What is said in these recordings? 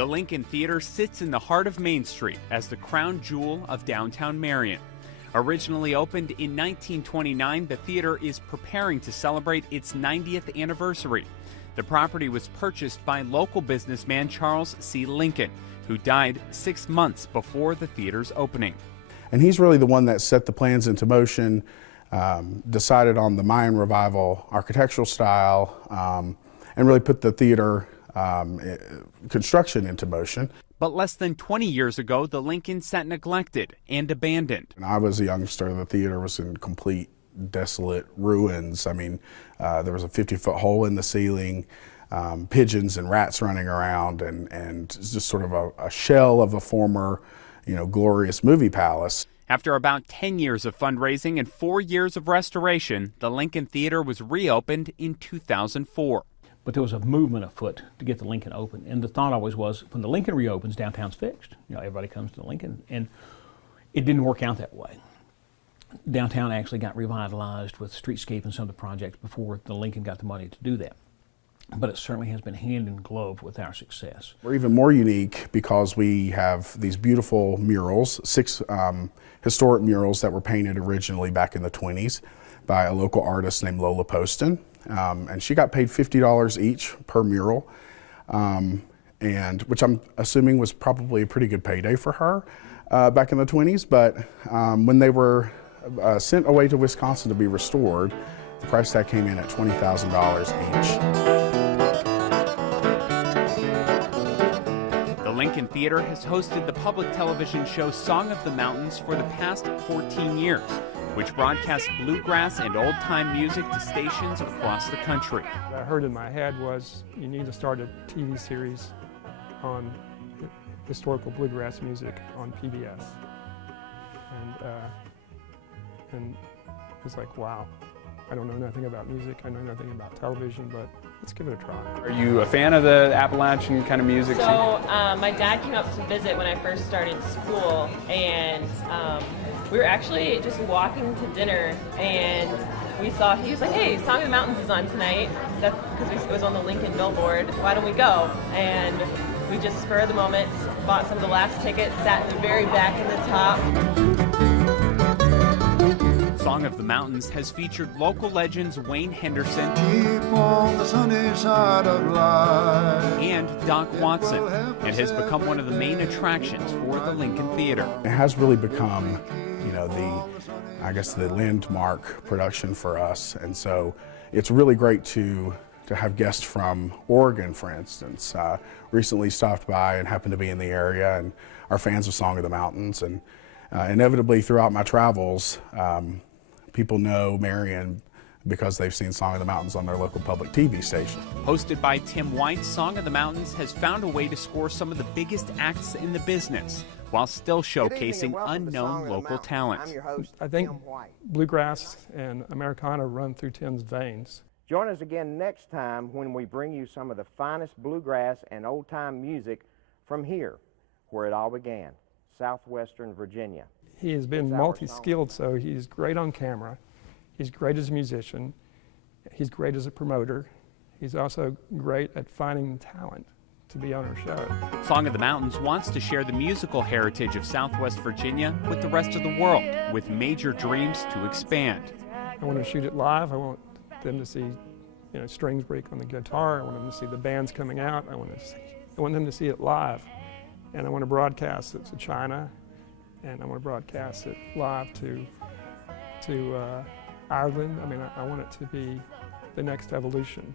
The Lincoln Theater sits in the heart of Main Street as the crown jewel of downtown Marion. Originally opened in 1929, the theater is preparing to celebrate its 90th anniversary. The property was purchased by local businessman Charles C. Lincoln, who died 6 months before the theater's opening. And he's really the one that set the plans into motion, decided on the Mayan Revival architectural style, and really put the theater construction into motion. But less than 20 years ago, the Lincoln sat neglected and abandoned. When I was a youngster, the theater was in complete desolate ruins. I mean, there was a 50-foot hole in the ceiling, pigeons and rats running around, and just sort of a shell of a former, glorious movie palace. After about 10 years of fundraising and 4 years of restoration, the Lincoln Theater was reopened in 2004. But there was a movement afoot to get the Lincoln open. And the thought always was, when the Lincoln reopens, downtown's fixed. Everybody comes to the Lincoln. And it didn't work out that way. Downtown actually got revitalized with streetscape and some of the projects before the Lincoln got the money to do that. But it certainly has been hand in glove with our success. We're even more unique because we have these beautiful murals, 6 historic murals that were painted originally back in the 20s by a local artist named Lola Poston. And she got paid $50 each per mural, and which I'm assuming was probably a pretty good payday for her back in the 20s. But when they were sent away to Wisconsin to be restored, the price tag came in at $20,000 each. The Lincoln Theater has hosted the public television show Song of the Mountains for the past 14 years, which broadcasts bluegrass and old-time music to stations across the country. What I heard in my head was, you need to start a TV series on historical bluegrass music on PBS. And it was like, wow, I don't know nothing about music, I know nothing about television, but let's give it a try. Are you a fan of the Appalachian kind of music? So my dad came up to visit when I first started school, and we were actually just walking to dinner, and he was like, hey, Song of the Mountains is on tonight. That's because it was on the Lincoln billboard. Why don't we go? And we just spur of the moment bought some of the last tickets, sat in the very back in the top. Song of the Mountains has featured local legends Wayne Henderson Keep on the sunny side of life. and Doc Watson, and has become one of the main attractions for the Lincoln Theater. It has really become, the landmark production for us, and so it's really great to have guests from Oregon, for instance. Recently stopped by and happened to be in the area and are fans of Song of the Mountains, and inevitably throughout my travels, people know Marion because they've seen Song of the Mountains on their local public TV station. Hosted by Tim White, Song of the Mountains has found a way to score some of the biggest acts in the business while still showcasing unknown local talent. I'm your host, I think Tim White. bluegrass and Americana run through Tim's veins. Join us again next time when we bring you some of the finest bluegrass and old-time music from here, where it all began, southwestern Virginia. He has been multi-skilled, so he's great on camera. He's great as a musician. He's great as a promoter. He's also great at finding talent to be on our show. Song of the Mountains wants to share the musical heritage of Southwest Virginia with the rest of the world, with major dreams to expand. I want to shoot it live. I want them to see, strings break on the guitar. I want them to see the bands coming out. I want them to see it live, and I want to broadcast it to China, and I want to broadcast it live to Ireland. I want it to be the next evolution.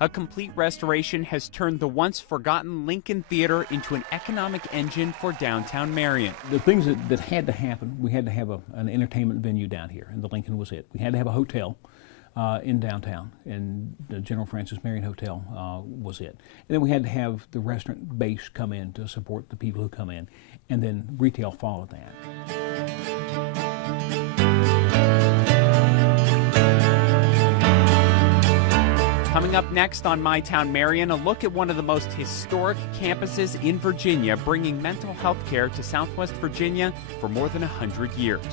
A complete restoration has turned the once forgotten Lincoln Theater into an economic engine for downtown Marion. The things that had to happen, we had to have an entertainment venue down here, and the Lincoln was it. We had to have a hotel in downtown, and the General Francis Marion Hotel was it. And then we had to have the restaurant base come in to support the people who come in, and then retail followed that. Coming up next on My Town Marion, a look at one of the most historic campuses in Virginia, bringing mental health care to Southwest Virginia for more than 100 years.